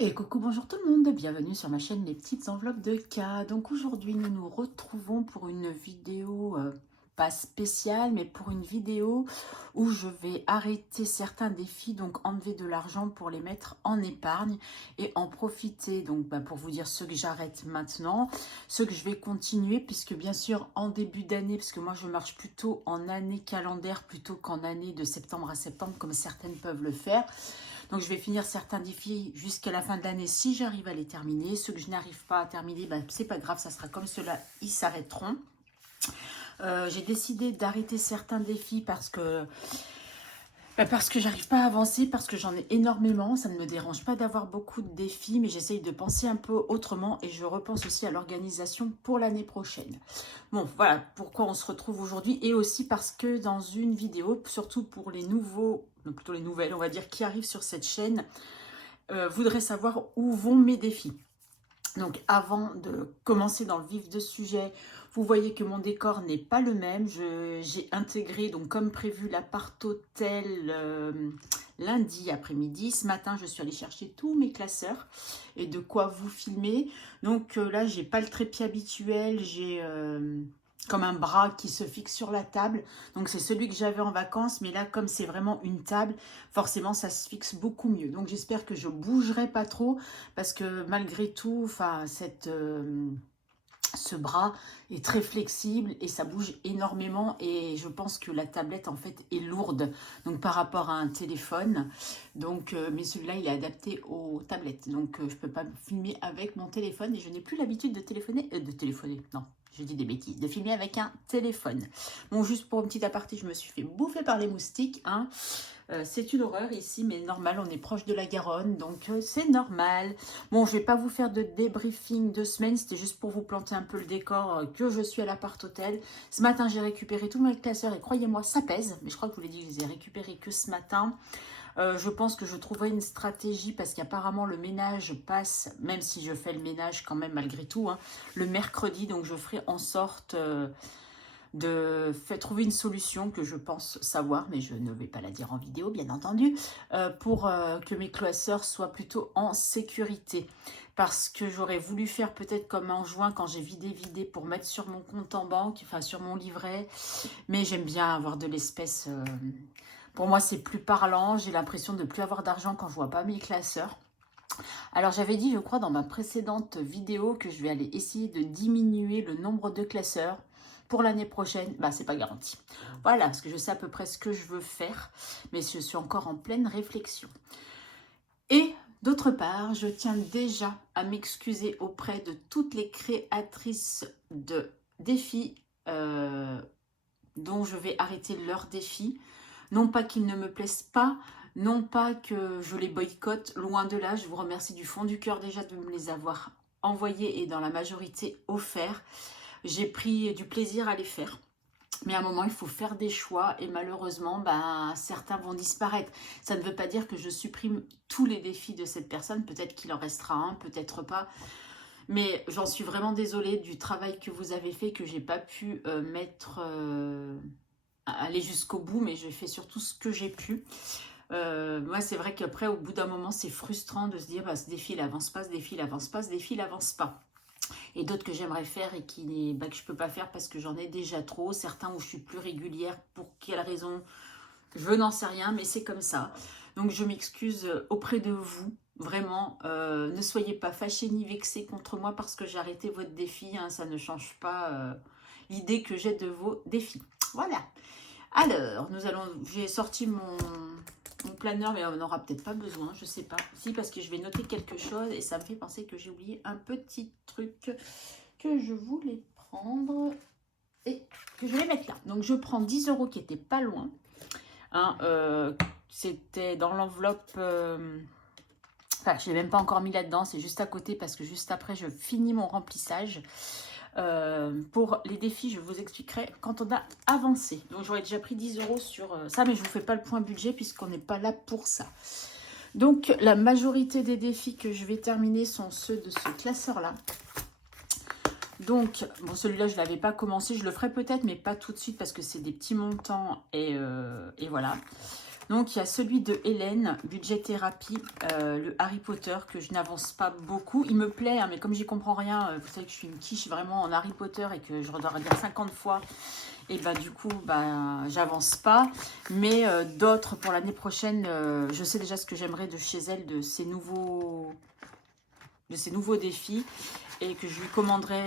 Et coucou, bonjour tout le monde, bienvenue sur ma chaîne Les Petites Enveloppes de K. Donc aujourd'hui nous nous retrouvons pour une vidéo pas spéciale, mais pour une vidéo où je vais arrêter certains défis, donc enlever de l'argent pour les mettre en épargne et en profiter. Donc pour vous dire ceux que j'arrête maintenant, ceux que je vais continuer, puisque bien sûr en début d'année, parce que moi je marche plutôt en année calendaire plutôt qu'en année de septembre à septembre comme certaines peuvent le faire. Donc je vais finir certains défis jusqu'à la fin de l'année si j'arrive à les terminer. Ceux que je n'arrive pas à terminer, c'est pas grave, ça sera comme cela, ils s'arrêteront. J'ai décidé d'arrêter certains défis parce que j'arrive pas à avancer, parce que j'en ai énormément. Ça ne me dérange pas d'avoir beaucoup de défis, mais j'essaye de penser un peu autrement et je repense aussi à l'organisation pour l'année prochaine. Bon, voilà pourquoi on se retrouve aujourd'hui et aussi parce que dans une vidéo, surtout pour les nouveaux, plutôt les nouvelles, on va dire, qui arrivent sur cette chaîne, voudrais savoir où vont mes défis. Donc avant de commencer dans le vif du sujet, vous voyez que mon décor n'est pas le même. J'ai intégré donc comme prévu l'appart-hôtel lundi après-midi. Ce matin, je suis allée chercher tous mes classeurs et de quoi vous filmer. Donc là, j'ai pas le trépied habituel, j'ai comme un bras qui se fixe sur la table. Donc c'est celui que j'avais en vacances, mais là comme c'est vraiment une table, forcément ça se fixe beaucoup mieux. Donc j'espère que je bougerai pas trop parce que malgré tout, enfin ce bras est très flexible et ça bouge énormément et je pense que la tablette en fait est lourde donc par rapport à un téléphone donc mais celui-là il est adapté aux tablettes donc je peux pas filmer avec mon téléphone et je n'ai plus l'habitude de téléphoner, non, je dis des bêtises, de filmer avec un téléphone. Bon, juste pour un petit aparté, je me suis fait bouffer par les moustiques, hein. C'est une horreur ici, mais normal, on est proche de la Garonne, donc c'est normal. Bon, je vais pas vous faire de débriefing de semaine, c'était juste pour vous planter un peu le décor que je suis à l'appart-hôtel. Ce matin, j'ai récupéré tous mes classeurs et croyez-moi, ça pèse, mais je crois que je vous l'ai dit, je les ai récupérés que ce matin. Je pense que je trouverai une stratégie parce qu'apparemment le ménage passe, même si je fais le ménage quand même malgré tout, hein, le mercredi, donc je ferai en sorte de trouver une solution que je pense savoir, mais je ne vais pas la dire en vidéo, bien entendu, pour que mes classeurs soient plutôt en sécurité. Parce que j'aurais voulu faire peut-être comme en juin, quand j'ai vidé pour mettre sur mon compte en banque, enfin sur mon livret, mais j'aime bien avoir de l'espèce. Pour moi, c'est plus parlant. J'ai l'impression de ne plus avoir d'argent quand je vois pas mes classeurs. Alors j'avais dit, je crois, dans ma précédente vidéo que je vais aller essayer de diminuer le nombre de classeurs pour l'année prochaine. Bah, c'est pas garanti. Voilà, parce que je sais à peu près ce que je veux faire, mais je suis encore en pleine réflexion. Et d'autre part, je tiens déjà à m'excuser auprès de toutes les créatrices de défis dont je vais arrêter leurs défis. Non pas qu'ils ne me plaisent pas, non pas que je les boycotte, loin de là. Je vous remercie du fond du cœur déjà de me les avoir envoyés et dans la majorité offerts. J'ai pris du plaisir à les faire. Mais à un moment, il faut faire des choix et malheureusement, certains vont disparaître. Ça ne veut pas dire que je supprime tous les défis de cette personne. Peut-être qu'il en restera un, peut-être pas. Mais j'en suis vraiment désolée du travail que vous avez fait, que j'ai pas pu aller jusqu'au bout, mais j'ai fait surtout ce que j'ai pu. Moi, c'est vrai qu'après, au bout d'un moment, c'est frustrant de se dire ce défi, il avance pas, ce défi, il avance pas, ce défi, il avance pas. Et d'autres que j'aimerais faire et que je peux pas faire parce que j'en ai déjà trop. Certains où je suis plus régulière, pour quelle raison, je n'en sais rien, mais c'est comme ça. Donc, je m'excuse auprès de vous. Vraiment, ne soyez pas fâchés ni vexés contre moi parce que j'ai arrêté votre défi. Hein, ça ne change pas l'idée que j'ai de vos défis. Voilà. Alors, j'ai sorti mon planeur, mais on n'aura peut-être pas besoin, je sais pas. Si, parce que je vais noter quelque chose et ça me fait penser que j'ai oublié un petit truc que je voulais prendre et que je vais mettre là. Donc, je prends 10 € qui était pas loin. Hein, c'était dans l'enveloppe... Enfin, je ne l'ai même pas encore mis là-dedans, c'est juste à côté parce que juste après, je finis mon remplissage. Pour les défis, je vous expliquerai quand on a avancé. Donc, j'aurais déjà pris 10 € sur ça, mais je ne vous fais pas le point budget puisqu'on n'est pas là pour ça. Donc, la majorité des défis que je vais terminer sont ceux de ce classeur-là. Donc, bon, celui-là, je ne l'avais pas commencé. Je le ferai peut-être, mais pas tout de suite parce que c'est des petits montants et voilà. Donc, il y a celui de Hélène, Budget Thérapie, le Harry Potter, que je n'avance pas beaucoup. Il me plaît, hein, mais comme j'y comprends rien, vous savez que je suis une quiche vraiment en Harry Potter et que je dois relire 50 fois. Et bah du coup, bah, j'avance pas. Mais d'autres pour l'année prochaine, je sais déjà ce que j'aimerais de chez elle, de ces nouveaux défis. Et que je lui commanderai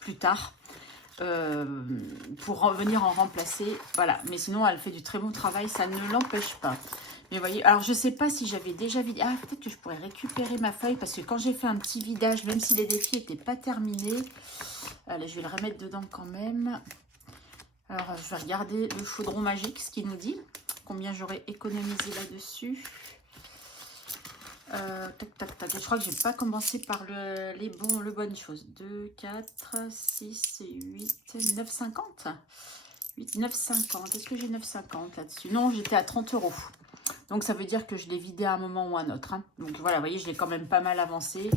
plus tard. Pour venir en remplacer, voilà, mais sinon elle fait du très bon travail, ça ne l'empêche pas. Mais vous voyez, alors je sais pas si j'avais déjà vidé, ah peut-être que je pourrais récupérer ma feuille, parce que quand j'ai fait un petit vidage, même si les défis n'étaient pas terminés, allez, je vais le remettre dedans quand même. Alors je vais regarder le chaudron magique, ce qu'il nous dit, combien j'aurais économisé là-dessus. Tac, tac, tac. Et je crois que j'ai pas commencé par les bonnes choses. 2, 4, 6, 8, 9,50. 8, 9,50. Est-ce que j'ai 9,50 là-dessus? Non, j'étais à 30 €. Donc, ça veut dire que je l'ai vidé à un moment ou à un autre. Hein. Donc, voilà, vous voyez, je l'ai quand même pas mal avancé.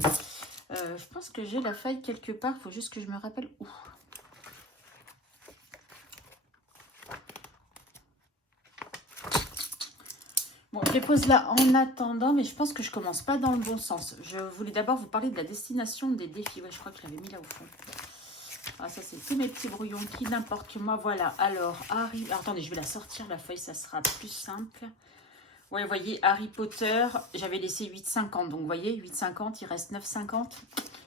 Je pense que j'ai la faille quelque part. Il faut juste que je me rappelle où. Bon, je les pose là en attendant, mais je pense que je commence pas dans le bon sens. Je voulais d'abord vous parler de la destination des défis. Ouais, je crois que je l'avais mis là au fond. Ah, ça, c'est tous mes petits brouillons qui n'importe que moi. Voilà, alors, Harry... Alors, attendez, je vais la sortir, la feuille, ça sera plus simple. Ouais, vous voyez, Harry Potter, j'avais laissé 8,50. Donc, vous voyez, 8,50, il reste 9,50.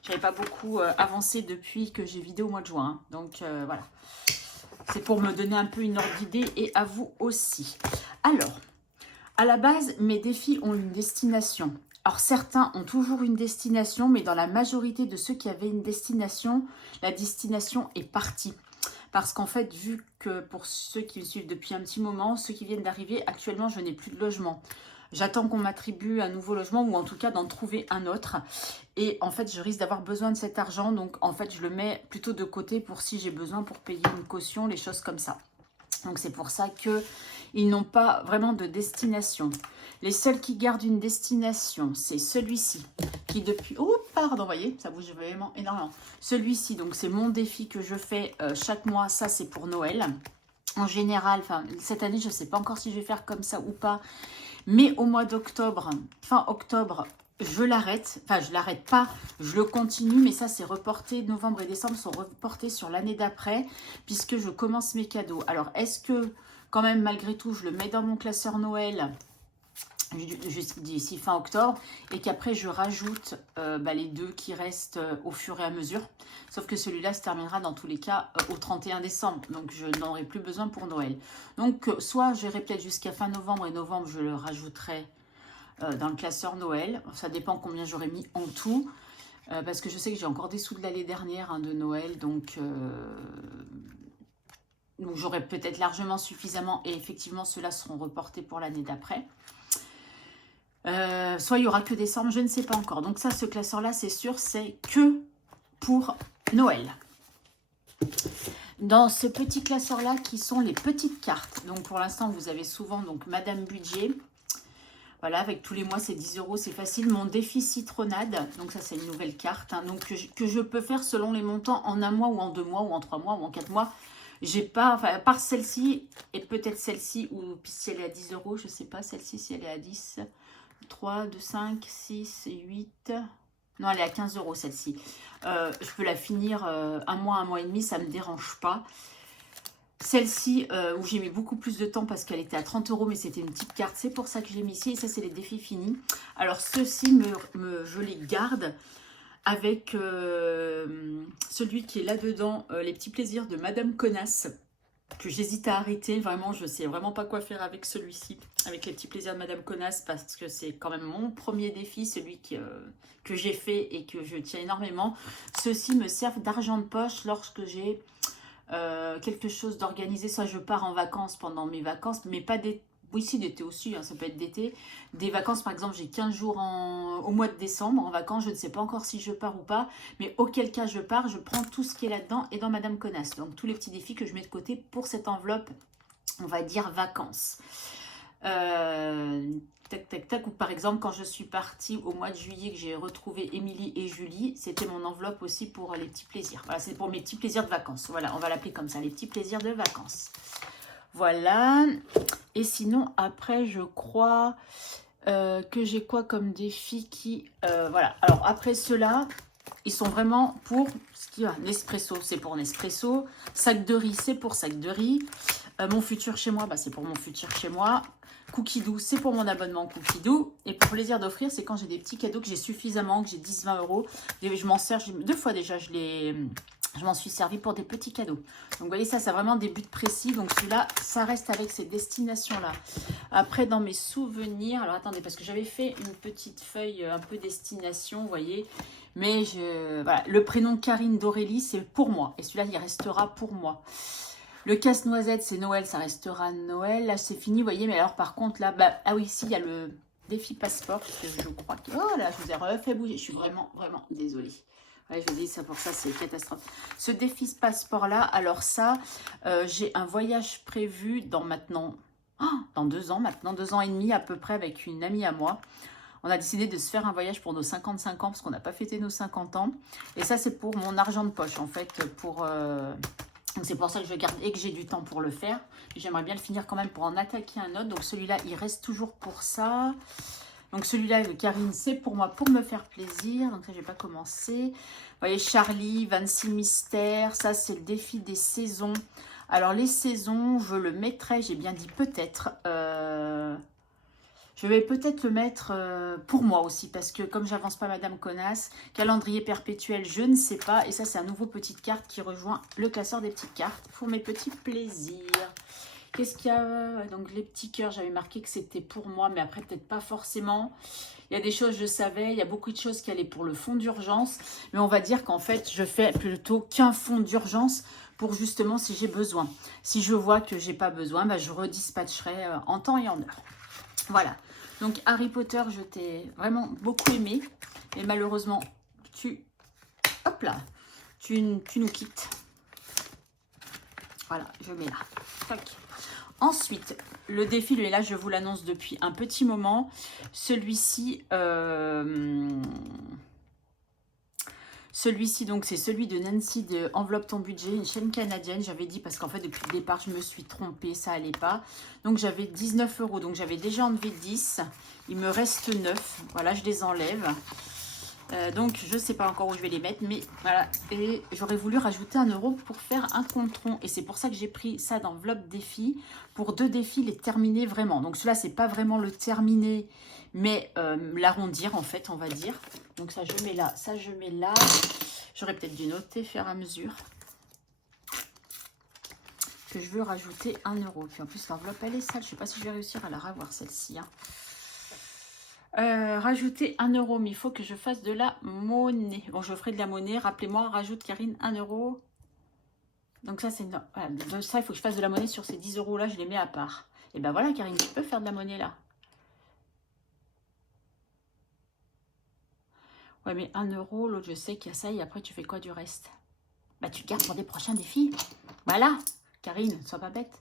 J'avais pas beaucoup avancé depuis que j'ai vidé au mois de juin. Hein. Donc, voilà. C'est pour me donner un peu une ordre d'idée et à vous aussi. Alors... À la base, mes défis ont une destination. Alors, certains ont toujours une destination, mais dans la majorité de ceux qui avaient une destination, la destination est partie. Parce qu'en fait, vu que pour ceux qui me suivent depuis un petit moment, ceux qui viennent d'arriver, actuellement, je n'ai plus de logement. J'attends qu'on m'attribue un nouveau logement ou en tout cas d'en trouver un autre. Et en fait, je risque d'avoir besoin de cet argent. Donc, en fait, je le mets plutôt de côté pour si j'ai besoin pour payer une caution, les choses comme ça. Donc, c'est pour ça qu'ils n'ont pas vraiment de destination. Les seuls qui gardent une destination, c'est celui-ci. Qui depuis... Oh, pardon, vous voyez, ça bouge vraiment énormément. Celui-ci, donc c'est mon défi que je fais chaque mois. Ça, c'est pour Noël. En général, enfin, cette année, je ne sais pas encore si je vais faire comme ça ou pas. Mais au mois d'octobre, fin octobre, je l'arrête. Enfin, je ne l'arrête pas, je le continue. Mais ça, c'est reporté. Novembre et décembre sont reportés sur l'année d'après, puisque je commence mes cadeaux. Alors, est-ce que, quand même, malgré tout, je le mets dans mon classeur Noël d'ici fin octobre et qu'après, je rajoute les deux qui restent au fur et à mesure. Sauf que celui-là se terminera dans tous les cas au 31 décembre. Donc, je n'en aurai plus besoin pour Noël. Donc, soit j'irai peut-être jusqu'à fin novembre et novembre, je le rajouterai dans le classeur Noël. Ça dépend combien j'aurai mis en tout. Parce que je sais que j'ai encore des sous de l'année dernière hein, de Noël. Donc j'aurai peut-être largement suffisamment. Et effectivement, ceux-là seront reportés pour l'année d'après. Soit il n'y aura que décembre, je ne sais pas encore. Donc ça, ce classeur-là, c'est sûr, c'est que pour Noël. Dans ce petit classeur-là, qui sont les petites cartes. Donc pour l'instant, vous avez souvent donc Madame Budget. Voilà, avec tous les mois, c'est 10 €, c'est facile. Mon défi citronnade, donc ça, c'est une nouvelle carte. Hein, donc que je peux faire selon les montants en un mois ou en 2 mois ou en 3 mois ou en 4 mois. J'ai pas, enfin, à part celle-ci et peut-être celle-ci, ou si elle est à 10 €, je sais pas, celle-ci, si elle est à 10, 3, 2, 5, 6, 8... Non, elle est à 15 € celle-ci. Je peux la finir un mois et demi, ça ne me dérange pas. Celle-ci, où j'ai mis beaucoup plus de temps parce qu'elle était à 30 €, mais c'était une petite carte. C'est pour ça que je l'ai mis ici. Et ça, c'est les défis finis. Alors, ceux-ci, je les garde avec celui qui est là-dedans, les petits plaisirs de Madame Connasse, que j'hésite à arrêter. Vraiment, je ne sais vraiment pas quoi faire avec celui-ci, avec les petits plaisirs de Madame Connasse, parce que c'est quand même mon premier défi, celui que j'ai fait et que je tiens énormément. Ceux-ci me servent d'argent de poche lorsque j'ai quelque chose d'organisé. Soit je pars en vacances pendant mes vacances, mais pas d'été. Oui, si, d'été aussi, hein, ça peut être d'été. Des vacances, par exemple, j'ai 15 jours au mois de décembre en vacances. Je ne sais pas encore si je pars ou pas. Mais auquel cas je pars, je prends tout ce qui est là-dedans et dans Madame Connasse. Donc, tous les petits défis que je mets de côté pour cette enveloppe, on va dire vacances. Tac, tac, tac. Ou par exemple, quand je suis partie au mois de juillet, que j'ai retrouvé Émilie et Julie, c'était mon enveloppe aussi pour les petits plaisirs. Voilà, c'est pour mes petits plaisirs de vacances. Voilà, on va l'appeler comme ça, les petits plaisirs de vacances. Voilà. Et sinon, après, je crois que j'ai quoi comme défi qui... voilà. Alors, après ceux-là, ils sont vraiment pour ce qu'il y a. Nespresso, c'est pour Nespresso. Sac de riz, c'est pour sac de riz. Mon futur chez moi, bah, c'est pour mon futur chez moi. Cookidoo, c'est pour mon abonnement Cookidoo. Et pour plaisir d'offrir, c'est quand j'ai des petits cadeaux que j'ai suffisamment, que j'ai 10-20 euros. Et je m'en sers, deux fois déjà, je m'en suis servi pour des petits cadeaux. Donc, vous voyez, ça a vraiment des buts précis. Donc, celui-là, ça reste avec ces destinations-là. Après, dans mes souvenirs... Alors, attendez, parce que j'avais fait une petite feuille un peu destination, vous voyez. Mais, voilà, le prénom Karine d'Aurélie, c'est pour moi. Et celui-là, il restera pour moi. Le casse-noisette, c'est Noël, ça restera Noël. Là, c'est fini, vous voyez. Mais alors, par contre, là... Bah, ah oui, si, il y a le défi passeport. Je crois que... Oh là, je vous ai refait bouger. Je suis vraiment, vraiment désolée. Ouais, je vous dis, ça pour ça, c'est catastrophe. Ce défi ce passeport-là, alors ça, j'ai un voyage prévu dans maintenant, dans 2 ans maintenant, 2 ans et demi à peu près avec une amie à moi. On a décidé de se faire un voyage pour nos 55 ans parce qu'on n'a pas fêté nos 50 ans. Et ça, c'est pour mon argent de poche, en fait, pour... Donc c'est pour ça que je garde et que j'ai du temps pour le faire. J'aimerais bien le finir quand même pour en attaquer un autre. Donc celui-là, il reste toujours pour ça. Donc celui-là, Karine, c'est pour moi, pour me faire plaisir. Donc ça, je n'ai pas commencé. Vous voyez, Charlie, 26 mystères. Ça, c'est le défi des saisons. Alors les saisons, je le mettrai, j'ai bien dit peut-être. Je vais peut-être le mettre pour moi aussi. Parce que comme j'avance pas Madame Connasse, calendrier perpétuel, je ne sais pas. Et ça, c'est un nouveau petite carte qui rejoint le classeur des petites cartes pour mes petits plaisirs. Qu'est-ce qu'il y a? Donc les petits cœurs, j'avais marqué que c'était pour moi, mais après peut-être pas forcément. Il y a des choses, je savais, il y a beaucoup de choses qui allaient pour le fonds d'urgence. Mais on va dire qu'en fait, je fais plutôt qu'un fonds d'urgence pour justement si j'ai besoin. Si je vois que j'ai pas besoin, bah, je redispatcherai en temps et en heure. Voilà. Donc Harry Potter, je t'ai vraiment beaucoup aimé. Et malheureusement, hop là, tu nous quittes. Voilà, je mets là. Tac. Ensuite, le défi, là, je vous l'annonce depuis un petit moment. Celui-ci, donc, c'est celui de Nancy de Enveloppe ton budget, une chaîne canadienne. J'avais dit, parce qu'en fait, depuis le départ, je me suis trompée, ça allait pas. Donc, j'avais 19 euros. Donc, j'avais déjà enlevé 10. Il me reste 9. Voilà, je les enlève. Donc, je ne sais pas encore où je vais les mettre, mais voilà. Et j'aurais voulu rajouter 1 euro pour faire un compte rond. Et c'est pour ça que j'ai pris ça d'enveloppe défi. Pour 2 défis, les terminer vraiment. Donc, cela, c'est pas vraiment le terminer, mais l'arrondir, en fait, on va dire. Donc, ça, je mets là. Ça, je mets là. J'aurais peut-être dû noter, faire à mesure. Que je veux rajouter 1 euro. Puis en plus, l'enveloppe, elle est sale. Je ne sais pas si je vais réussir à la revoir, celle-ci. Hein. Rajouter 1 euro, mais il faut que je fasse de la monnaie. Bon, je ferai de la monnaie. Rappelez-moi, rajoute Karine 1 euro. Donc ça, c'est... Voilà, de ça, il faut que je fasse de la monnaie sur ces 10 euros là. Je les mets à part. Et ben voilà, Karine, tu peux faire de la monnaie là. Ouais, mais 1 euro, l'autre, je sais qu'il y a ça. Et après, tu fais quoi du reste? Bah, tu gardes pour des prochains défis. Voilà, Karine, sois pas bête.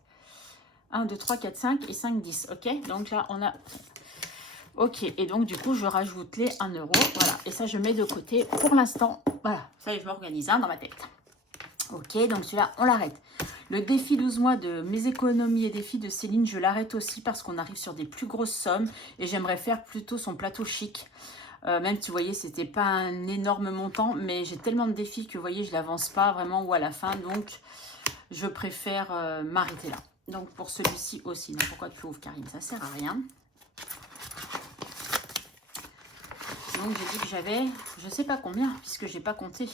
1, 2, 3, 4, 5 et 5, 10. Ok, donc là, on a... Ok, et donc du coup, je rajoute les 1 euro. Voilà, et ça, je mets de côté pour l'instant. Voilà, ça, je m'organise dans ma tête. Ok, donc celui-là, on l'arrête. Le défi 12 mois de mes économies et défis de Céline, je l'arrête aussi parce qu'on arrive sur des plus grosses sommes. Et j'aimerais faire plutôt son plateau chic. Même si vous voyez, c'était pas un énorme montant. Mais j'ai tellement de défis que vous voyez, je n'avance pas vraiment ou à la fin. Donc, je préfère m'arrêter là. Donc, pour celui-ci aussi. Donc, pourquoi tu ouvres, Karine? Ça sert à rien. Donc, j'ai dit que j'avais, je sais pas combien, puisque j'ai pas compté.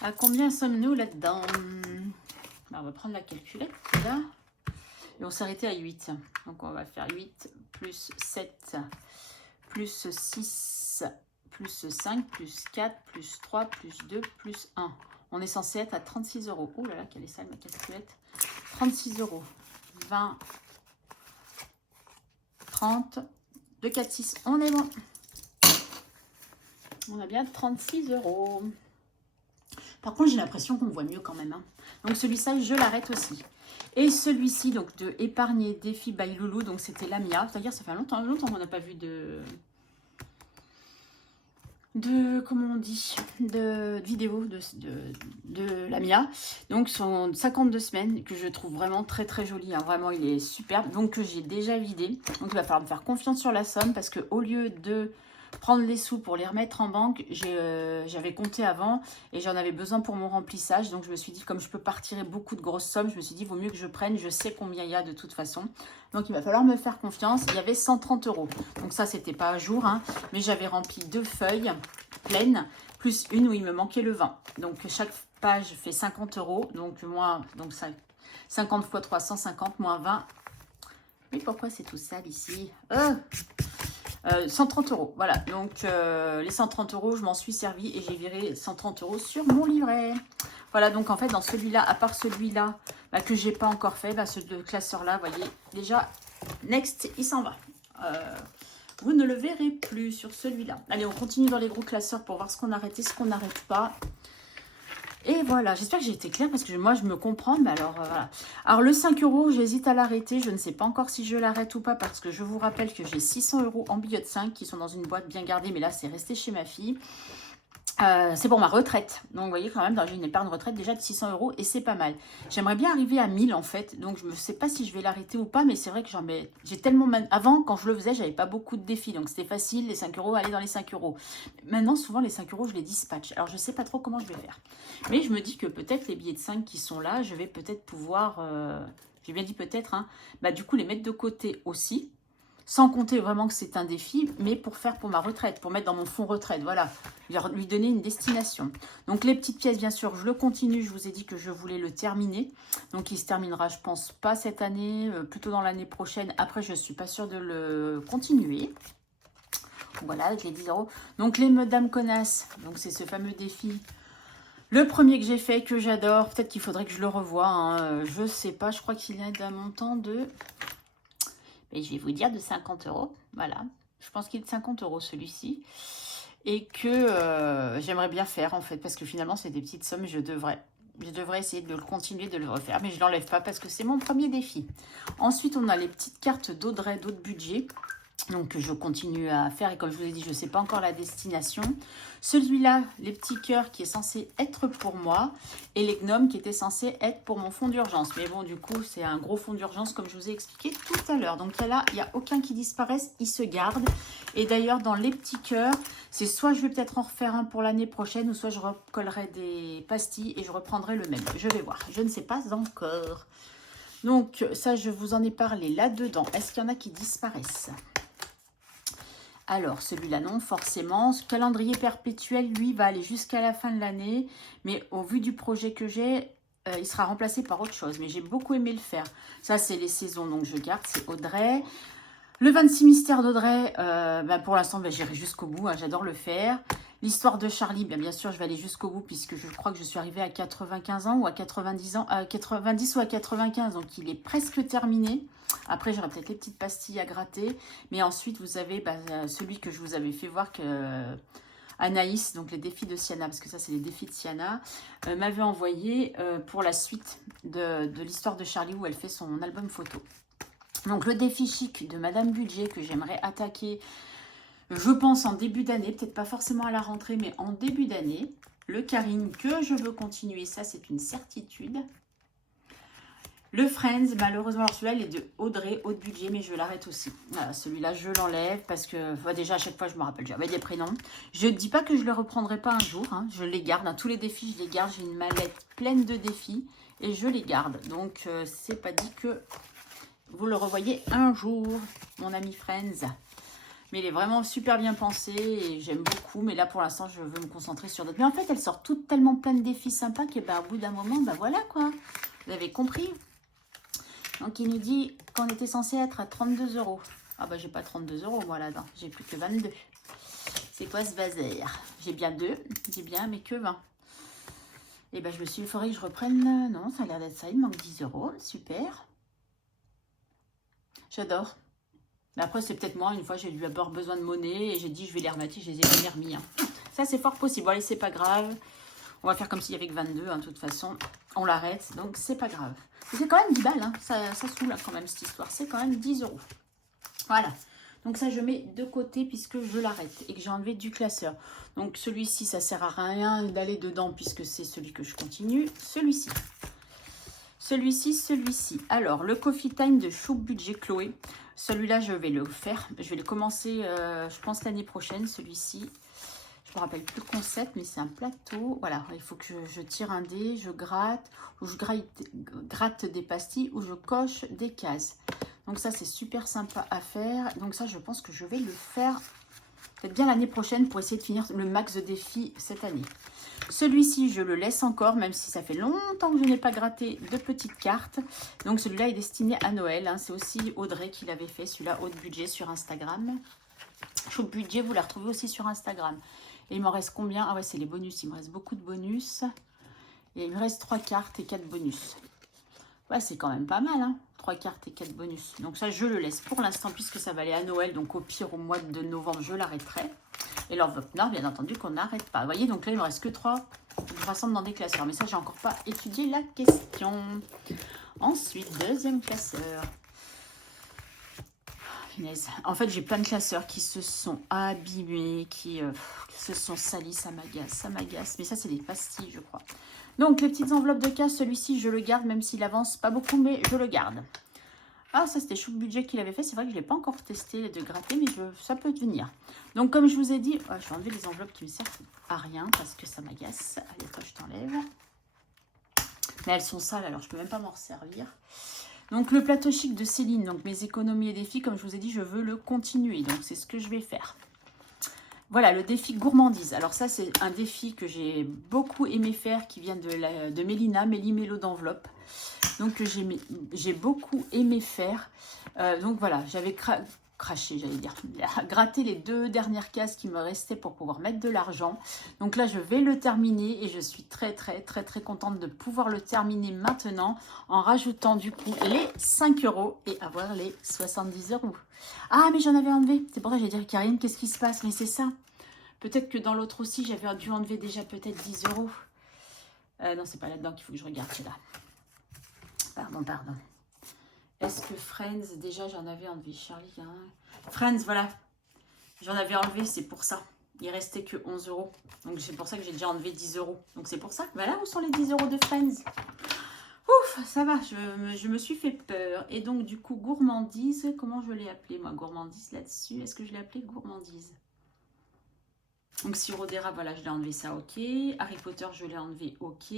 À combien sommes-nous là-dedans? On va prendre la calculette, là. Et on s'arrêtait à 8. Donc, on va faire 8 plus 7 plus 6 plus 5 plus 4 plus 3 plus 2 plus 1. On est censé être à 36 euros. Oh là là, quelle est sale ma calculette. 36 euros. 20, 30, 2, 4, 6. On est bon. On a bien 36 euros. Par contre, j'ai l'impression qu'on voit mieux quand même. Hein. Donc, celui-ci, je l'arrête aussi. Et celui-ci, donc, de épargner défi by Loulou. Donc, c'était Lamia. C'est-à-dire, ça fait longtemps qu'on n'a pas vu de... comment on dit, de vidéos de Lamia. Donc, sont 52 semaines que je trouve vraiment très très joli. Hein. Vraiment, il est superbe. Donc, que j'ai déjà vidé. Donc, il va falloir me faire confiance sur la somme parce que au lieu de prendre les sous pour les remettre en banque, j'avais compté avant et j'en avais besoin pour mon remplissage. Donc, je me suis dit, comme je peux pas retirer beaucoup de grosses sommes, je me suis dit, vaut mieux que je prenne. Je sais combien il y a de toute façon. Donc, il va falloir me faire confiance. Il y avait 130 €. Donc, ça, c'était pas à jour. Hein, mais j'avais rempli 2 feuilles pleines, plus une où il me manquait le 20. Donc, chaque page fait 50 €. Donc, moins, donc 50 fois 350 moins 20. Mais pourquoi c'est tout sale ici 130 €. Voilà, donc les 130 €, je m'en suis servi et j'ai viré 130 € sur mon livret. Voilà, donc en fait, dans celui-là, à part celui-là bah, que j'ai pas encore fait, bah, ce deux classeurs-là, vous voyez, déjà, next, il s'en va. Vous ne le verrez plus sur celui-là. Allez, on continue dans les gros classeurs pour voir ce qu'on arrête et ce qu'on n'arrête pas. Et voilà, j'espère que j'ai été claire parce que moi, je me comprends. Mais alors, voilà. Alors, le 5 €, j'hésite à l'arrêter. Je ne sais pas encore si je l'arrête ou pas parce que je vous rappelle que j'ai 600 € en billets de 5 qui sont dans une boîte bien gardée. Mais là, c'est resté chez ma fille. C'est pour ma retraite. Donc, vous voyez, quand même, j'ai une épargne retraite déjà de 600 € et c'est pas mal. J'aimerais bien arriver à 1000 en fait. Donc, je ne sais pas si je vais l'arrêter ou pas, mais c'est vrai que j'ai tellement... Avant, quand je le faisais, j'avais pas beaucoup de défis. Donc, c'était facile, les 5 €, aller dans les 5 €. Maintenant, souvent, les 5 €, je les dispatche. Alors, je ne sais pas trop comment je vais faire. Mais je me dis que peut-être les billets de 5 qui sont là, je vais peut-être pouvoir... J'ai bien dit peut-être, hein. Bah, du coup, les mettre de côté aussi. Sans compter vraiment que c'est un défi, mais pour faire pour ma retraite, pour mettre dans mon fonds retraite, voilà, lui donner une destination. Donc les petites pièces, bien sûr, je le continue, je vous ai dit que je voulais le terminer. Donc il se terminera, je pense, pas cette année, plutôt dans l'année prochaine. Après, je ne suis pas sûre de le continuer. Voilà, avec les 10 €. Donc les Madame Connasse, donc c'est ce fameux défi. Le premier que j'ai fait, que j'adore, peut-être qu'il faudrait que je le revoie, hein, je sais pas, je crois qu'il est d'un montant de... Et je vais vous dire de 50 €. Voilà. Je pense qu'il est de 50 € celui-ci. Et que j'aimerais bien faire en fait. Parce que finalement, c'est des petites sommes. Je devrais essayer de le continuer, de le refaire. Mais je ne l'enlève pas parce que c'est mon premier défi. Ensuite, on a les petites cartes d'Audrey, d'autres budgets. Donc, je continue à faire. Et comme je vous ai dit, je ne sais pas encore la destination. Celui-là, les petits cœurs qui est censé être pour moi. Et les gnomes qui étaient censés être pour mon fonds d'urgence. Mais bon, du coup, c'est un gros fonds d'urgence comme je vous ai expliqué tout à l'heure. Donc là, il n'y a aucun qui disparaisse. Ils se gardent. Et d'ailleurs, dans les petits cœurs, c'est soit je vais peut-être en refaire un pour l'année prochaine. Ou soit je recollerai des pastilles et je reprendrai le même. Je vais voir. Je ne sais pas encore. Donc, ça, je vous en ai parlé là-dedans. Est-ce qu'il y en a qui disparaissent ? Alors, celui-là, non, forcément. Ce calendrier perpétuel, lui, va aller jusqu'à la fin de l'année. Mais au vu du projet que j'ai, il sera remplacé par autre chose. Mais j'ai beaucoup aimé le faire. Ça, c'est les saisons, donc je garde. C'est Audrey. Le 26 mystères d'Audrey, pour l'instant, j'irai jusqu'au bout. Hein, j'adore le faire. L'histoire de Charlie, bien sûr, je vais aller jusqu'au bout puisque je crois que je suis arrivée à 95 ans ou à 90 ans. 90 ou à 95, donc il est presque terminé. Après, j'aurai peut-être les petites pastilles à gratter. Mais ensuite, vous avez celui que je vous avais fait voir que Anaïs, donc les défis de Siana, parce que ça, c'est les défis de Siana, m'avait envoyé pour la suite de l'histoire de Charlie où elle fait son album photo. Donc, le défi chic de Madame Budget que j'aimerais attaquer, je pense en début d'année, peut-être pas forcément à la rentrée, mais en début d'année. Le Karine que je veux continuer, ça, c'est une certitude. Le Friends, malheureusement, alors celui-là, il est de Audrey, haut de budget, mais je l'arrête aussi. Voilà, celui-là, je l'enlève parce que déjà, à chaque fois, je me rappelle jamais des prénoms. Je ne dis pas que je ne le reprendrai pas un jour. Hein, je les garde. Hein, tous les défis, je les garde. J'ai une mallette pleine de défis et je les garde. Donc, c'est pas dit que vous le revoyez un jour, mon ami Friends. Mais il est vraiment super bien pensé et j'aime beaucoup. Mais là, pour l'instant, je veux me concentrer sur d'autres. Mais en fait, elles sortent toutes tellement plein de défis sympas que au bout d'un moment, voilà quoi. Vous avez compris. Donc, il nous dit qu'on était censé être à 32 €. Ah bah, j'ai pas 32 € moi là-dedans. J'ai plus que 22. C'est quoi ce bazar? J'ai bien 2, j'ai bien, mais que 20. Et ben, je me suis dit, il faudrait que je reprenne. Non, ça a l'air d'être ça. Il me manque 10 €. Super. J'adore. Mais après, c'est peut-être moi. Une fois, j'ai dû avoir besoin de monnaie et j'ai dit, je vais les remettre. Je les ai jamais remis. Hein. Ça, c'est fort possible. Bon, allez, c'est pas grave. On va faire comme s'il y avait que 22, hein, de toute façon. On l'arrête, donc c'est pas grave. C'est quand même 10 balles, hein. Ça saoule hein, quand même cette histoire. C'est quand même 10 €. Voilà. Donc ça, je mets de côté puisque je l'arrête et que j'ai enlevé du classeur. Donc celui-ci, ça sert à rien d'aller dedans puisque c'est celui que je continue. Celui-ci. Celui-ci. Alors, le Coffee Time de Chou Budget Chloé. Celui-là, je vais le faire. Je vais le commencer, je pense, l'année prochaine. Celui-ci, je me rappelle plus le concept, mais c'est un plateau. Voilà, il faut que je tire un dé, je gratte, ou je gratte des pastilles, ou je coche des cases. Donc ça, c'est super sympa à faire. Donc ça, je pense que je vais le faire peut-être bien l'année prochaine pour essayer de finir le max de défis cette année. Celui-ci, je le laisse encore, même si ça fait longtemps que je n'ai pas gratté de petites cartes. Donc celui-là est destiné à Noël. Hein. C'est aussi Audrey qui l'avait fait, celui-là, haut budget sur Instagram. Chou budget, vous la retrouvez aussi sur Instagram. Et il m'en reste combien? Ah ouais, c'est les bonus. Il me reste beaucoup de bonus. Et il me reste 3 cartes et 4 bonus. Ouais, c'est quand même pas mal, hein. 3 cartes et 4 bonus. Donc ça, je le laisse pour l'instant, puisque ça va aller à Noël. Donc au pire, au mois de novembre, je l'arrêterai. Et l'enveloppe noire, bien entendu, qu'on n'arrête pas. Vous voyez, donc là, il ne me reste que 3 rassembles dans des classeurs. Mais ça, j'ai encore pas étudié la question. Ensuite, deuxième classeur. En fait, j'ai plein de classeurs qui se sont abîmés, qui se sont salis. Ça m'agace. Mais ça, c'est des pastilles, je crois. Donc, les petites enveloppes de casse, celui-ci, je le garde, même s'il avance pas beaucoup, mais je le garde. Ah, ça, c'était Chou Budget qui l'avait fait. C'est vrai que je ne l'ai pas encore testé de gratter, mais ça peut devenir. Donc, comme je vous ai dit, je vais enlever les enveloppes qui me servent à rien parce que ça m'agace. Allez, toi, je t'enlève. Mais elles sont sales, alors je ne peux même pas m'en servir. Donc, le plateau chic de Céline. Donc, mes économies et défis, comme je vous ai dit, je veux le continuer. Donc, c'est ce que je vais faire. Voilà, le défi gourmandise. Alors ça, c'est un défi que j'ai beaucoup aimé faire, qui vient de Mélina, Méli-Mélo d'enveloppe. Donc, j'ai beaucoup aimé faire. Donc, voilà, j'avais craché, j'allais dire, gratté les 2 dernières cases qui me restaient pour pouvoir mettre de l'argent. Donc là, je vais le terminer et je suis très contente de pouvoir le terminer maintenant en rajoutant du coup les 5 € et avoir les 70 €. Ah, mais j'en avais enlevé. C'est pour ça que j'ai dit, Karine, qu'est-ce qui se passe? Mais c'est ça. Peut-être que dans l'autre aussi, j'avais dû enlever déjà peut-être 10 €. Non, c'est pas là-dedans qu'il faut que je regarde, c'est là. Pardon. Est-ce que Friends, déjà j'en avais enlevé, Charlie, hein. Friends, voilà. J'en avais enlevé, c'est pour ça. Il restait que 11 €. Donc c'est pour ça que j'ai déjà enlevé 10 €. Donc c'est pour ça. Voilà, où sont les 10 € de Friends? Ouf, ça va, je me suis fait peur. Et donc du coup, gourmandise, comment je l'ai appelé moi, gourmandise là-dessus? Est-ce que je l'ai appelé gourmandise? Donc sirop d'érable, voilà, je l'ai enlevé, ça, ok. Harry Potter, je l'ai enlevé, ok.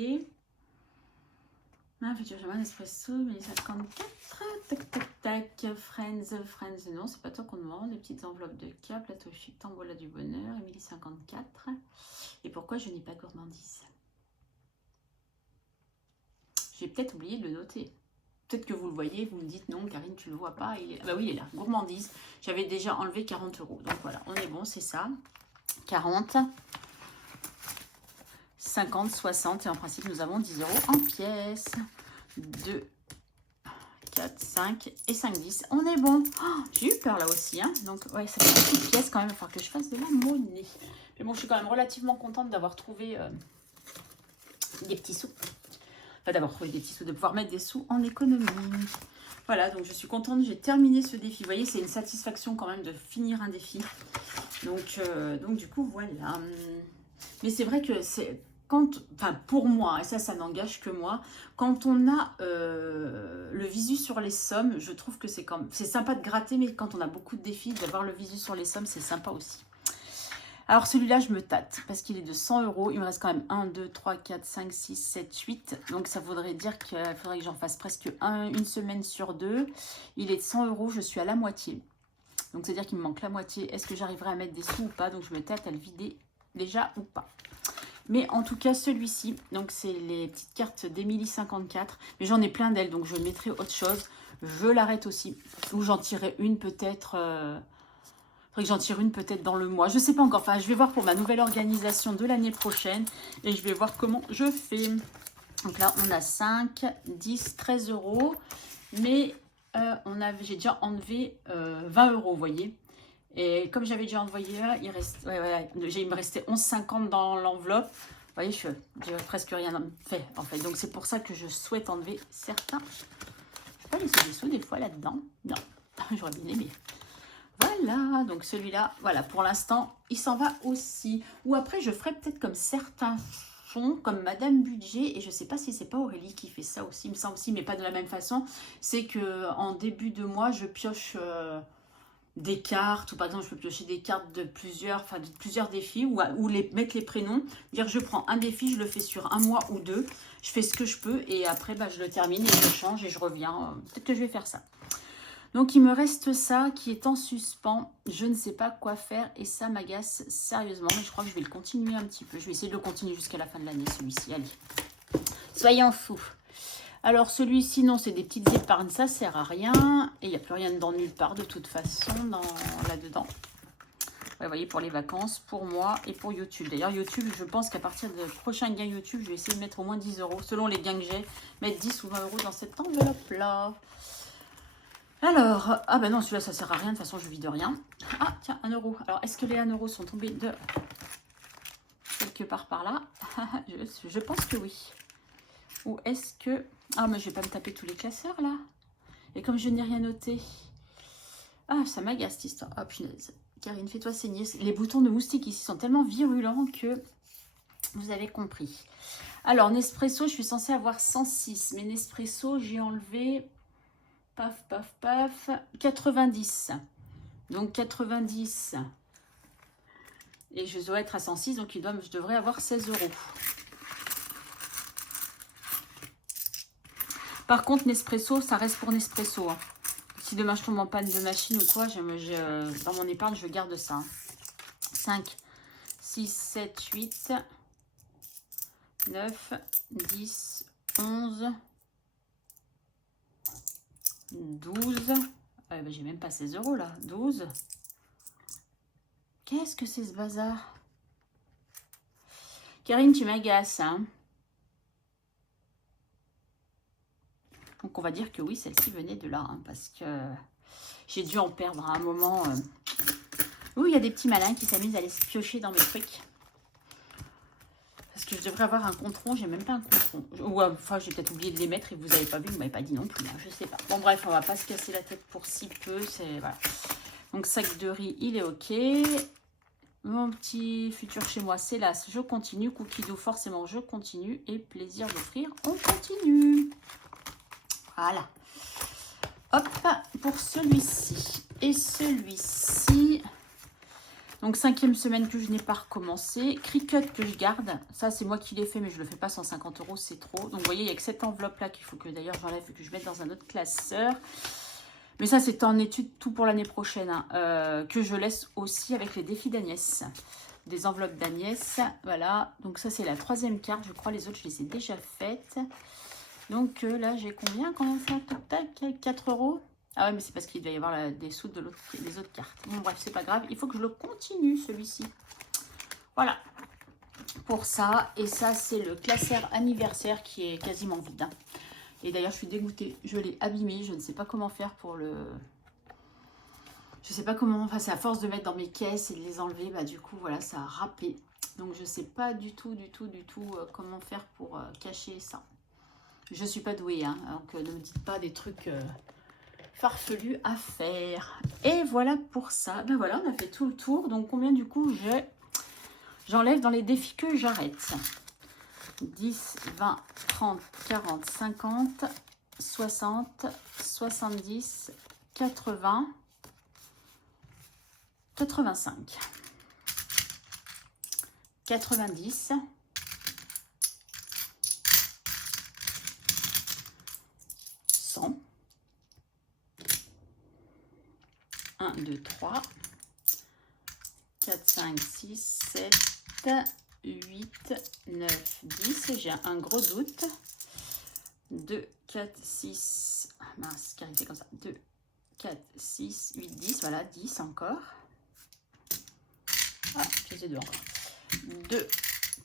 Futur Jaman, Espresso, 1054, tac. Friends, non, c'est pas toi qu'on demande. Les petites enveloppes de cas, plateau chic, tambola du bonheur, Émilie 54. Et pourquoi je n'ai pas gourmandise? J'ai peut-être oublié de le noter. Peut-être que vous le voyez, vous me dites non, Karine, tu le vois pas. Bah oui, il est là, gourmandise. J'avais déjà enlevé 40 €. Donc voilà, on est bon, c'est ça. 40, 50, 60. Et en principe, nous avons 10 € en pièces. 2, 4, 5 et 5, 10. On est bon. Oh, j'ai eu peur là aussi. Hein. Donc, ouais, ça fait une petite pièce quand même. Il va falloir que je fasse de la monnaie. Mais bon, je suis quand même relativement contente d'avoir trouvé des petits sous. Enfin, d'avoir trouvé des petits sous, de pouvoir mettre des sous en économie. Voilà, donc je suis contente. J'ai terminé ce défi. Vous voyez, c'est une satisfaction quand même de finir un défi. Donc du coup, voilà. Mais c'est vrai que c'est... Enfin, pour moi, et ça n'engage que moi, quand on a le visu sur les sommes, je trouve que c'est sympa de gratter, mais quand on a beaucoup de défis, d'avoir le visu sur les sommes, c'est sympa aussi. Alors celui-là, je me tâte, parce qu'il est de 100 €. Il me reste quand même 1, 2, 3, 4, 5, 6, 7, 8. Donc ça voudrait dire qu'il faudrait que j'en fasse presque une semaine sur 2. Il est de 100 €, je suis à la moitié. Donc c'est-à-dire qu'il me manque la moitié. Est-ce que j'arriverai à mettre des sous ou pas? Donc je me tâte à le vider déjà ou pas. Mais en tout cas, celui-ci, donc c'est les petites cartes d'Émilie 54. Mais j'en ai plein d'elles, donc je mettrai autre chose. Je l'arrête aussi. Ou j'en tirerai une peut-être... faudrait que j'en tire une peut-être dans le mois. Je ne sais pas encore. Enfin, je vais voir pour ma nouvelle organisation de l'année prochaine. Et je vais voir comment je fais. Donc là, on a 5, 10, 13 €. Mais j'ai déjà enlevé 20 €, vous voyez. Et comme j'avais déjà envoyé là, il me restait 11,50 dans l'enveloppe. Vous voyez, je n'ai presque rien fait en fait. Donc c'est pour ça que je souhaite enlever certains. Je ne peux pas laisser des sous des fois là-dedans. Non, j'aurais bien aimé. Voilà, donc celui-là, voilà, pour l'instant, il s'en va aussi. Ou après, je ferai peut-être comme certains font, comme Madame Budget, et je ne sais pas si c'est pas Aurélie qui fait ça aussi, il me semble aussi, mais pas de la même façon. C'est que en début de mois, je pioche des cartes, ou par exemple, je peux piocher des cartes de plusieurs, enfin de plusieurs défis, ou mettre les prénoms, dire je prends un défi, je le fais sur un mois ou deux, je fais ce que je peux, et après, bah, je le termine, et je change, et je reviens. Peut-être que je vais faire ça. Donc, il me reste ça qui est en suspens. Je ne sais pas quoi faire et ça m'agace sérieusement. Mais je crois que je vais le continuer un petit peu. Je vais essayer de le continuer jusqu'à la fin de l'année, celui-ci. Allez, soyons fous. Alors, celui-ci, non, c'est des petites épargnes. Ça sert à rien. Et il n'y a plus rien dedans nulle part, de toute façon, là-dedans. Ouais, vous voyez, pour les vacances, pour moi et pour YouTube. D'ailleurs, YouTube, je pense qu'à partir du prochain gain YouTube, je vais essayer de mettre au moins 10 €. Selon les gains que j'ai, mettre 10 ou 20 € dans cette enveloppe-là. Alors, ah ben non, celui-là, ça sert à rien. De toute façon, je vis de rien. Ah, tiens, 1 €. Alors, est-ce que les 1 € sont tombés de quelque part par là? Je pense que oui. Ou est-ce que... Ah, mais je vais pas me taper tous les classeurs, là. Et comme je n'ai rien noté... Ah, ça m'agace, cette histoire. Ah, punaise. Karine, fais-toi saigner. Les boutons de moustique ici sont tellement virulents que... Vous avez compris. Alors, Nespresso, je suis censée avoir 106. Mais Nespresso, j'ai enlevé... Paf, paf, paf. 90. Donc 90. Et je dois être à 106. Donc je devrais avoir 16 €. Par contre, Nespresso, ça reste pour Nespresso. Hein. Si demain je tombe en panne de machine ou quoi, dans mon épargne, je garde ça. Hein. 5, 6, 7, 8, 9, 10, 11... 12, ben, j'ai même pas 16 € là, 12. Qu'est-ce que c'est ce bazar? Karine, tu m'agaces, hein? Donc on va dire que oui, celle-ci venait de là, hein, parce que j'ai dû en perdre à un moment. Où il y a des petits malins qui s'amusent à aller se piocher dans mes trucs. Parce que je devrais avoir un compte rond, j'ai même pas un compte rond. Ou enfin, j'ai peut-être oublié de les mettre et vous n'avez pas vu, vous m'avez pas dit non plus, hein, je sais pas. Bon bref, on va pas se casser la tête pour si peu, c'est voilà. Donc sac de riz, il est ok. Mon petit futur chez moi, c'est là, je continue. Cookie doux, forcément, je continue. Et plaisir d'offrir, on continue. Voilà. Hop, pour celui-ci. Et celui-ci... Donc, 5e semaine que je n'ai pas recommencé. Cricut que je garde. Ça, c'est moi qui l'ai fait, mais je ne le fais pas 150 €, c'est trop. Donc, vous voyez, il n'y a que cette enveloppe-là qu'il faut que, d'ailleurs, j'enlève et que je mette dans un autre classeur. Mais ça, c'est en étude tout pour l'année prochaine. Hein, que je laisse aussi avec les défis d'Agnès. Des enveloppes d'Agnès. Voilà. Donc, ça, c'est la 3e carte. Je crois les autres, je les ai déjà faites. Donc, là, j'ai combien quand même fait? Tac, 4 €. Ah ouais, mais c'est parce qu'il doit y avoir des sous des autres cartes. Bon, bref, c'est pas grave. Il faut que je le continue, celui-ci. Voilà. Pour ça. Et ça, c'est le classeur anniversaire qui est quasiment vide. Hein. Et d'ailleurs, je suis dégoûtée. Je l'ai abîmé. Je ne sais pas comment faire pour le... Je sais pas comment... Enfin, c'est à force de mettre dans mes caisses et de les enlever. Bah, du coup, voilà, ça a râpé. Donc, je sais pas du tout comment faire pour cacher ça. Je suis pas douée. Hein, donc, ne me dites pas des trucs... farfelu à faire. Et voilà pour ça. Ben voilà, on a fait tout le tour. Donc combien du coup j'enlève dans les défis que j'arrête? 10, 20, 30, 40, 50, 60, 70, 80, 85, 90, 100, 1, 2, 3, 4, 5, 6, 7, 8, 9, 10. J'ai un gros doute. 2, 4, 6. Mince, qui arrivait comme ça. 2, 4, 6, 8, 10. Voilà, 10 encore. Ah, j'ai 2 encore. 2,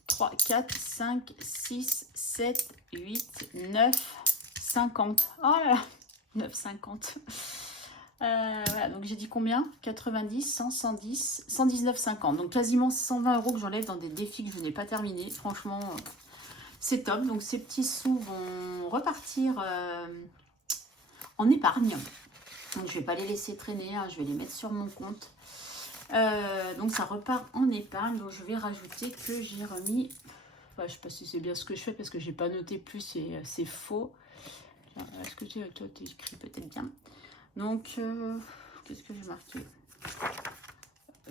3, 4, 5, 6, 7, 8, 9, 50. Oh là là, 9, 50. Voilà, donc j'ai dit combien? 90, 100, 110, 119, 50. Donc quasiment 120 € que j'enlève dans des défis que je n'ai pas terminés. Franchement, c'est top. Donc ces petits sous vont repartir en épargne. Donc, je ne vais pas les laisser traîner, hein, je vais les mettre sur mon compte. Donc, ça repart en épargne. Donc, je vais rajouter que j'ai remis... Enfin, je ne sais pas si c'est bien ce que je fais parce que je n'ai pas noté plus, c'est faux. Est-ce que toi, tu écris peut-être bien? Donc, qu'est-ce que j'ai marqué?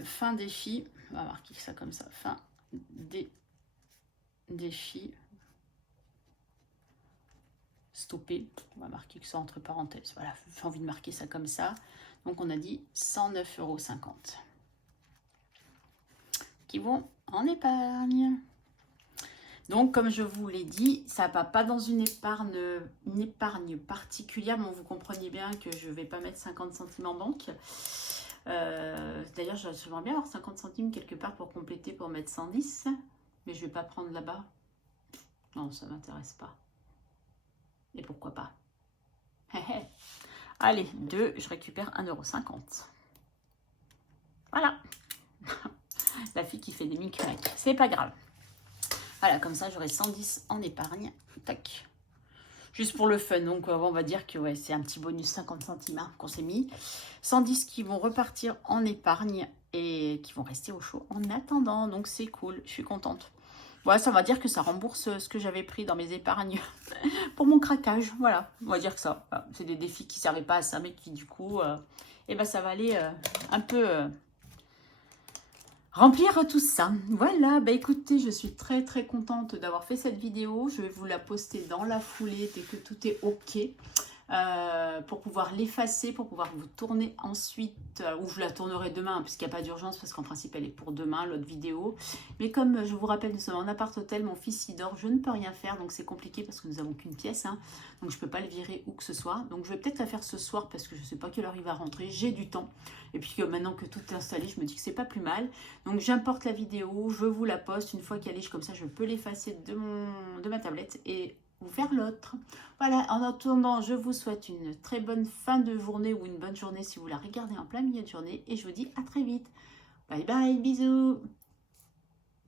Fin défi. On va marquer ça comme ça. Fin des défis. Stopper. On va marquer que ça entre parenthèses. Voilà, j'ai envie de marquer ça comme ça. Donc, on a dit 109,50 € qui vont en épargne. Donc, comme je vous l'ai dit, ça ne va pas dans une épargne particulière. Bon, vous comprenez bien que je ne vais pas mettre 50 centimes en banque. D'ailleurs, j'aimerais bien avoir 50 centimes quelque part pour compléter, pour mettre 110. Mais je ne vais pas prendre là-bas. Non, ça ne m'intéresse pas. Et pourquoi pas? Allez, 2, je récupère 1,50 €. Voilà. La fille qui fait des micmacs. C'est pas grave. Voilà, comme ça, j'aurai 110 en épargne. Tac. Juste pour le fun. Donc, on va dire que ouais, c'est un petit bonus 50 centimes hein, qu'on s'est mis. 110 qui vont repartir en épargne et qui vont rester au chaud en attendant. Donc, c'est cool. Je suis contente. Ouais, ça va dire que ça rembourse ce que j'avais pris dans mes épargnes pour mon craquage. Voilà, on va dire que ça. Voilà. C'est des défis qui ne servaient pas à ça, mais qui du coup, ça va aller un peu remplir tout ça. Voilà, bah écoutez, je suis très très contente d'avoir fait cette vidéo. Je vais vous la poster dans la foulée dès que tout est OK. Pour pouvoir l'effacer, pour pouvoir vous tourner ensuite, ou je la tournerai demain, puisqu'il n'y a pas d'urgence, parce qu'en principe elle est pour demain, l'autre vidéo. Mais comme je vous rappelle, nous sommes en appart-hôtel, mon fils il dort, je ne peux rien faire, donc c'est compliqué parce que nous n'avons qu'une pièce, hein, donc je ne peux pas le virer où que ce soit. Donc je vais peut-être la faire ce soir, parce que je ne sais pas quelle heure il va rentrer, j'ai du temps. Et puis maintenant que tout est installé, je me dis que c'est pas plus mal. Donc j'importe la vidéo, je vous la poste, une fois qu'elle est comme ça, je peux l'effacer de ma tablette et vous faire l'autre. Voilà, en attendant, je vous souhaite une très bonne fin de journée ou une bonne journée si vous la regardez en plein milieu de journée et je vous dis à très vite. Bye bye, bisous.